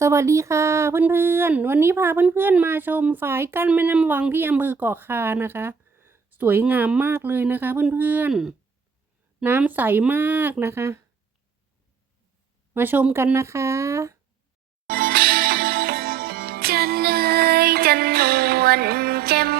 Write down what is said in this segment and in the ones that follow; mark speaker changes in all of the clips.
Speaker 1: สวัสดีค่ะเพื่อนๆ วันนี้พาเพื่อนๆมาชมฝายกั้นแม่น้ำวังที่อำเภอเกาะคานะคะ สวยงามมากเลยนะคะเพื่อนๆ น้ำใสมากนะคะ มาชมกันนะคะ
Speaker 2: จันเอยจันนวลแจ่ม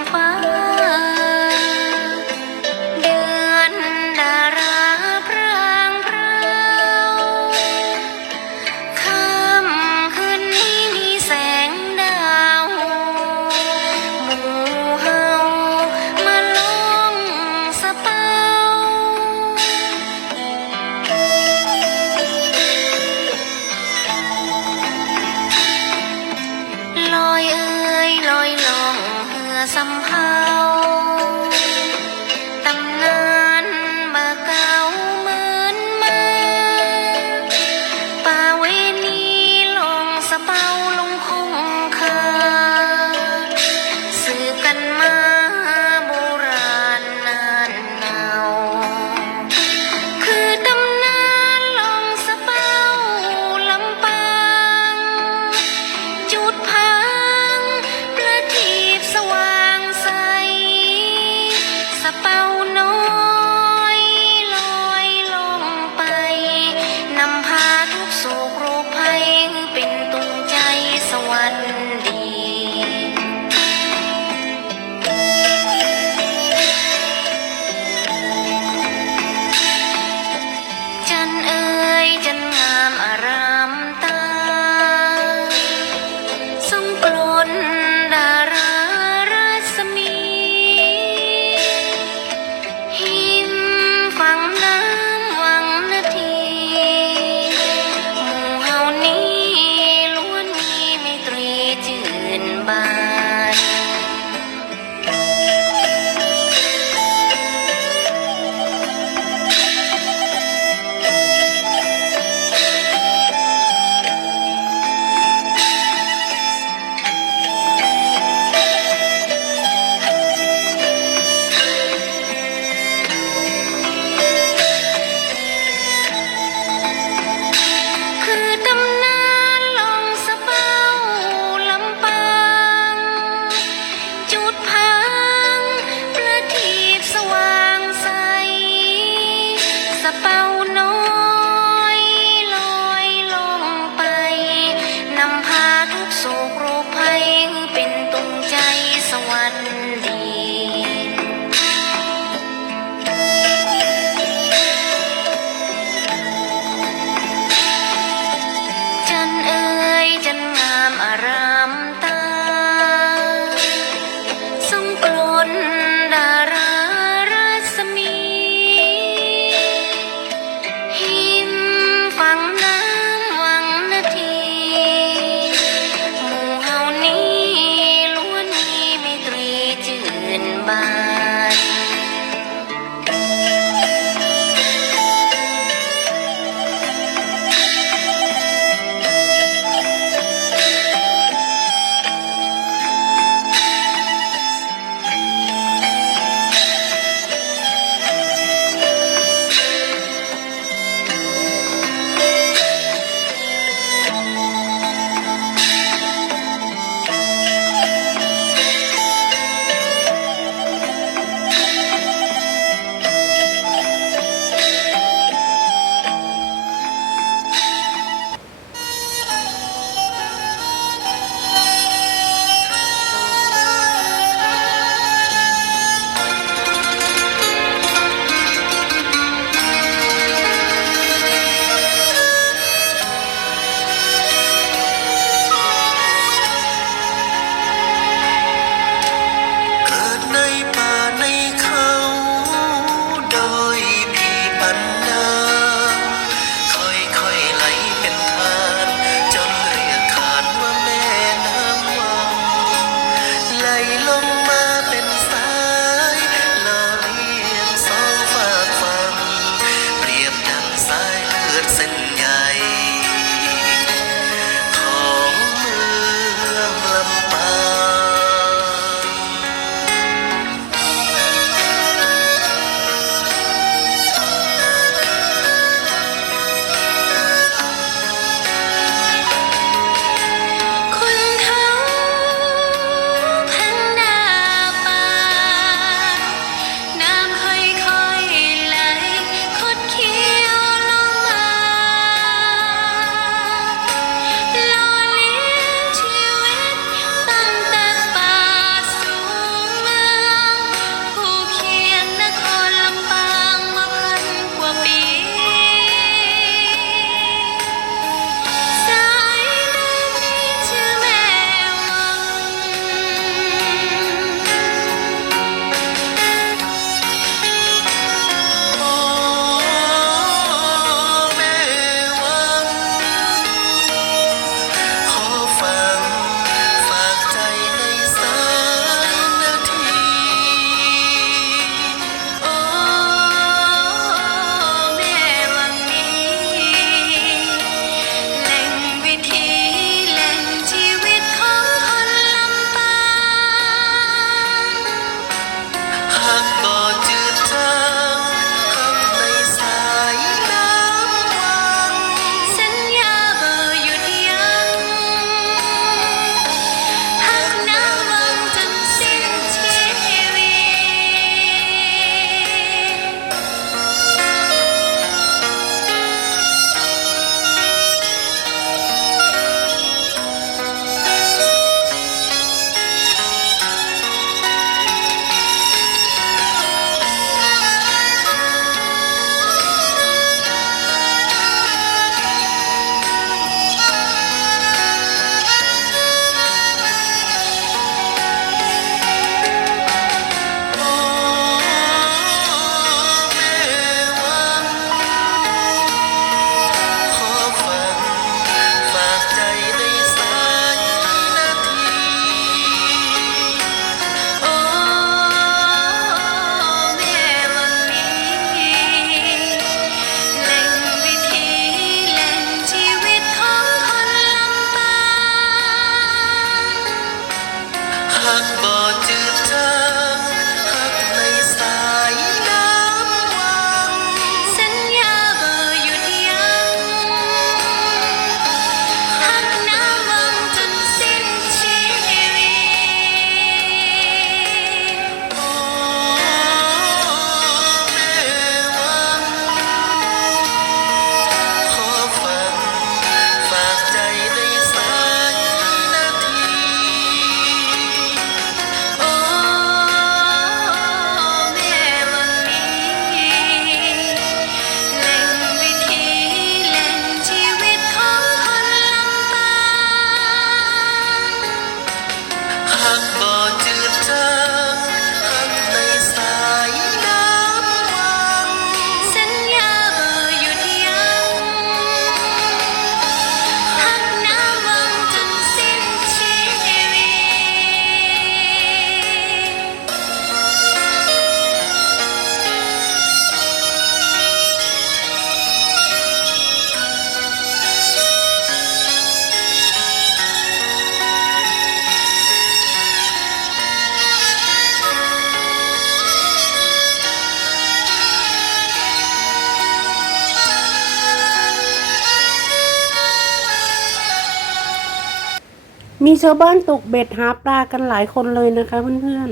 Speaker 2: มีชาวบ้านตกเบ็ดหาปลากันหลายคนเลยนะคะเพื่อน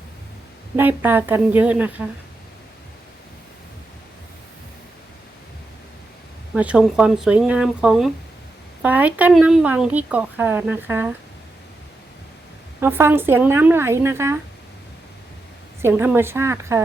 Speaker 2: ๆ ได้ปลากันเยอะนะคะ มาชมความสวยงามของฝายกั้นน้ำวังที่เกาะคานะคะ มาฟังเสียงน้ำไหลนะคะ เสียงธรรมชาติค่ะ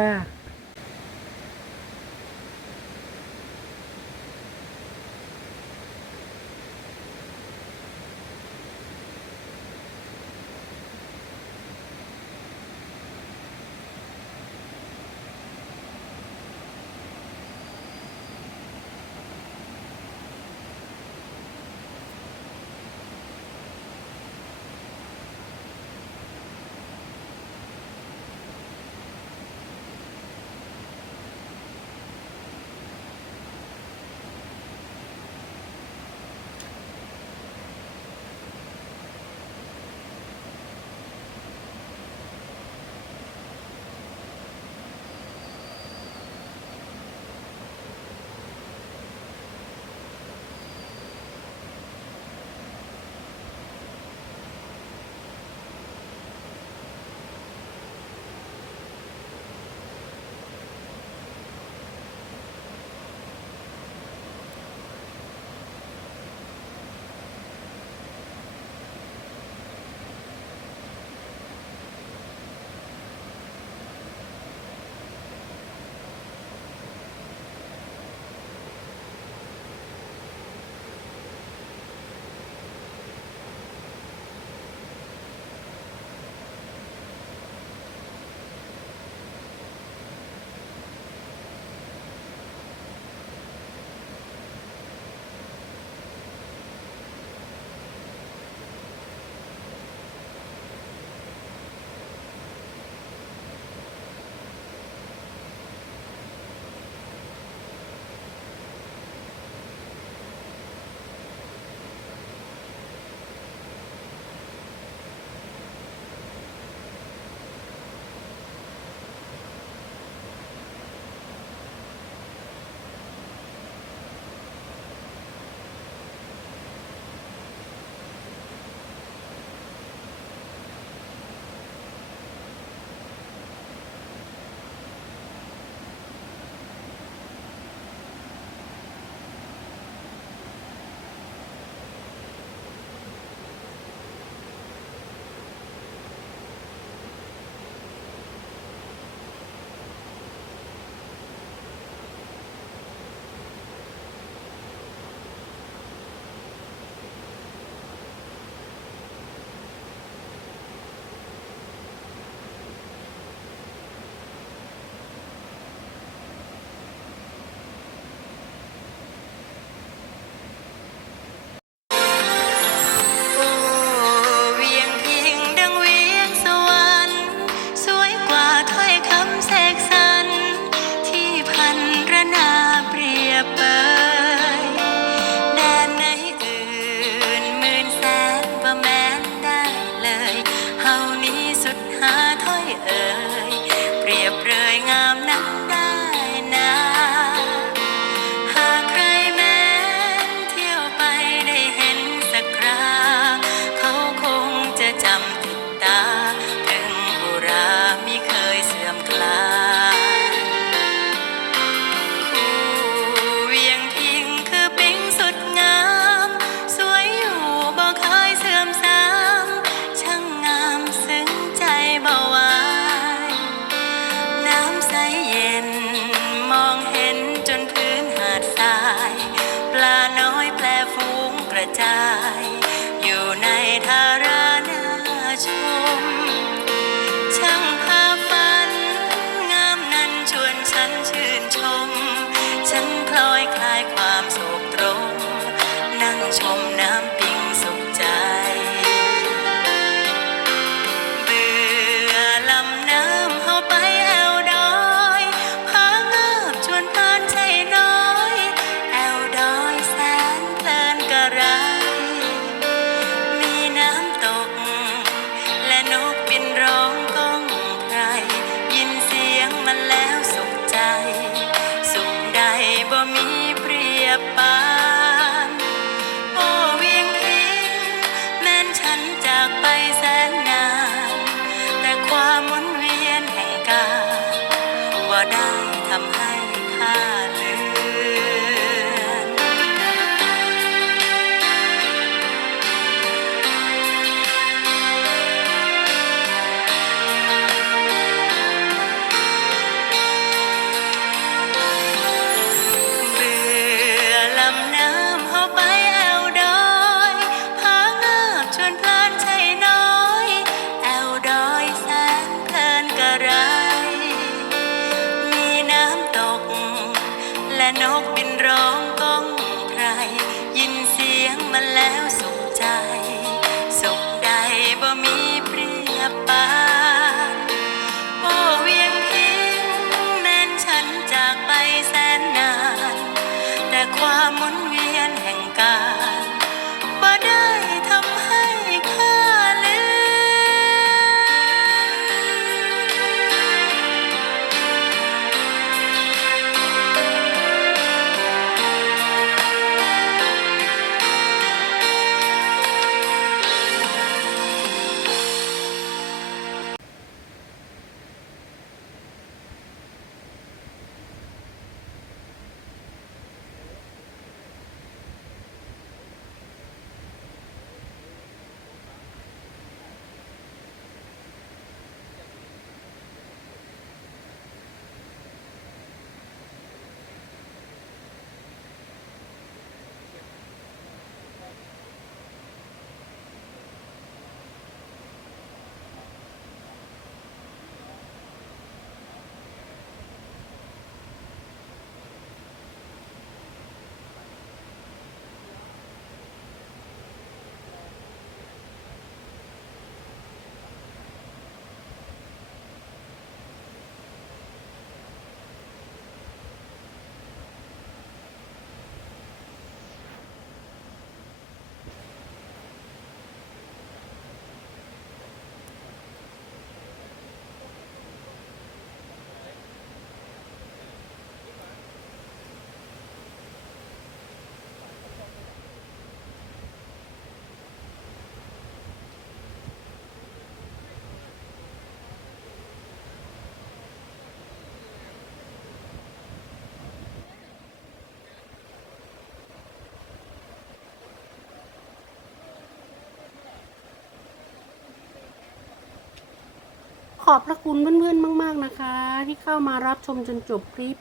Speaker 1: อบพระคุณเพื่อนๆมาก ๆนะคะ ที่เข้ามารับชมจนจบคลิป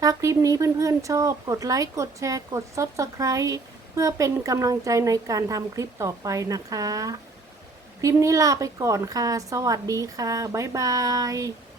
Speaker 1: ถ้าคลิปนี้เพื่อนๆชอบกดไลค์กดแชร์กด Subscribe เพื่อเป็นกำลังใจในการทำคลิปต่อไปนะคะ คลิปนี้ลาไปก่อนค่ะ สวัสดีค่ะ บ๊ายบาย